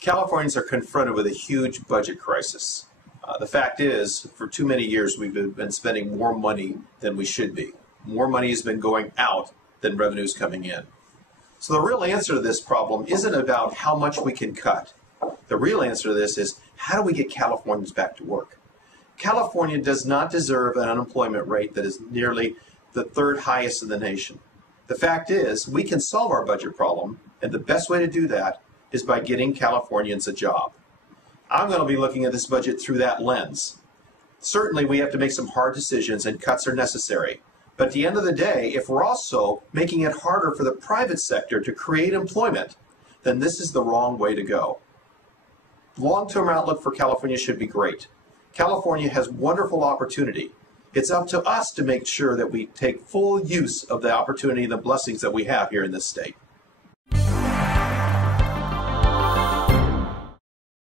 Californians are confronted with a huge budget crisis. The fact is, for too many years, we've been spending more money than we should be. More money has been going out than revenues coming in. So the real answer to this problem isn't about how much we can cut. The real answer to this is, how do we get Californians back to work? California does not deserve an unemployment rate that is nearly the third highest in the nation. The fact is, we can solve our budget problem, and the best way to do that is by getting Californians a job. I'm going to be looking at this budget through that lens. Certainly, we have to make some hard decisions, and cuts are necessary. But at the end of the day, if we're also making it harder for the private sector to create employment, then this is the wrong way to go. The long-term outlook for California should be great. California has wonderful opportunity. It's up to us to make sure that we take full use of the opportunity and the blessings that we have here in this state.